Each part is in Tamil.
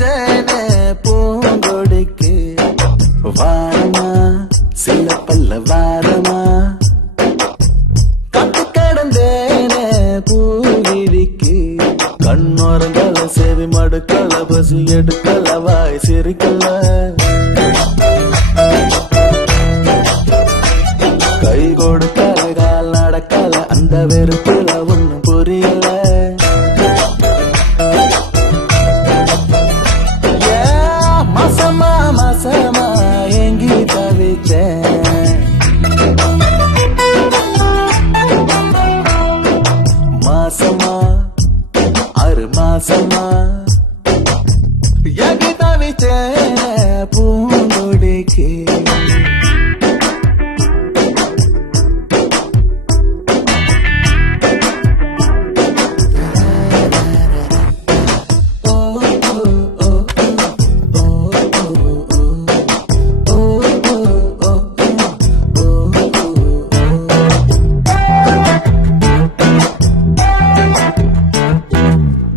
வச்சேனே பூங்கொடிக்கு வாரமா சில பல்ல வாரமா கட்டு கடந்தேனே பூவிழிக்கு கண்ணோரங்கள செவி மடுக்கல பசி எடுக்கல வாய் சிரிக்கல கை கொடுக்கல கால் நடக்கல அந்த வெறுப்புல ஒண்ணும் புரியல மாசமா மாசமா எங்கி தவிச்சேன் மாசமா 6 மாசமா எங்கி தவிச்சேன் பூங்கொடிக்கு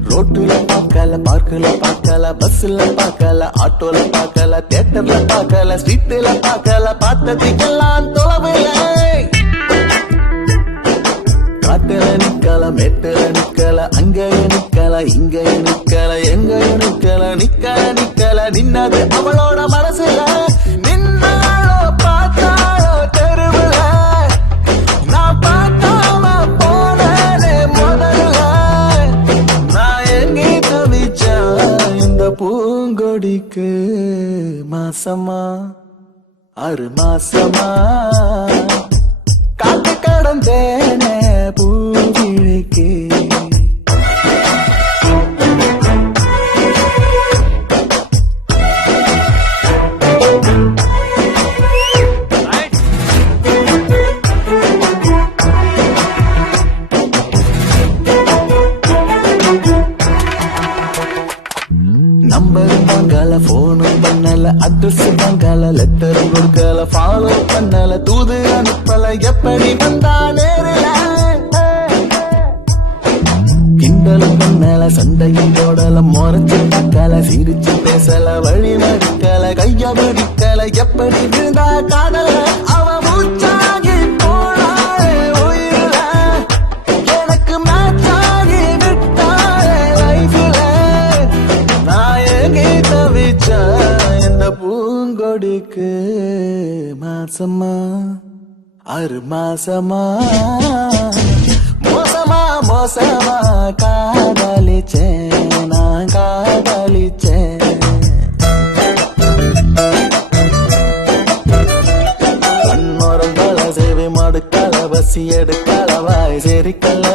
ரோட்டுல பார்க்கல பார்க்கல பார்க்கல பஸ்ல பார்க்கல ஆட்டோல பார்க்கல தியேட்டர்ல பார்க்கல ஸ்ட்ரீட்ல பார்க்கல பார்த்ததுக்கெல்லாம் தொலைவில்ல காட்டுல நிக்கல மேட்டுல நிக்கல அங்கேயும் நிக்கல இங்கேயும் நிக்கல எங்கேயும் நிக்கல நிக்கல நிக்கல நின்னது அவளோட மனசுல நின்னாலோ பார்த்தாலோ தெருவுல நான் பார்க்காம போனே முதல்ல நான் எங்கே தவிச்சேன் இந்த பூங்கொடிக்கு மாசமா 6 மாசமா காத்து கடந்தேனே பூவிழிக்கு நம்பரும் வாங்கல போனும் பண்ணல அட்ரஸ் வாங்கல லெட்டரும் கொடுக்கல ஃபாலோ பண்ணல தூது அனுப்பல எப்படி வந்தா நேரில கிண்டலும் பண்ணல சண்டையும் போடல முறைச்சு பார்க்கல சிரிச்சு பேசல வழி மறுக்கல கைய பிடிக்கல எப்படி விழுந்தா காதல அவ மூச்சாகி போனாலே உயிரில எனக்கு மேட்சாகி விட்டாலே லைஃப்ல நான் எங்கே தவிச்சேன் இந்த பூங்கொடிக்கு மாசமா 6 மாசமா மோசமா மோசமா காதலிச்சேன் நான் காதலிச்சேன் கண்ணோரம் தல சேவை மடுக்கல பசி எடுக்கல வாய் சேரிக்கல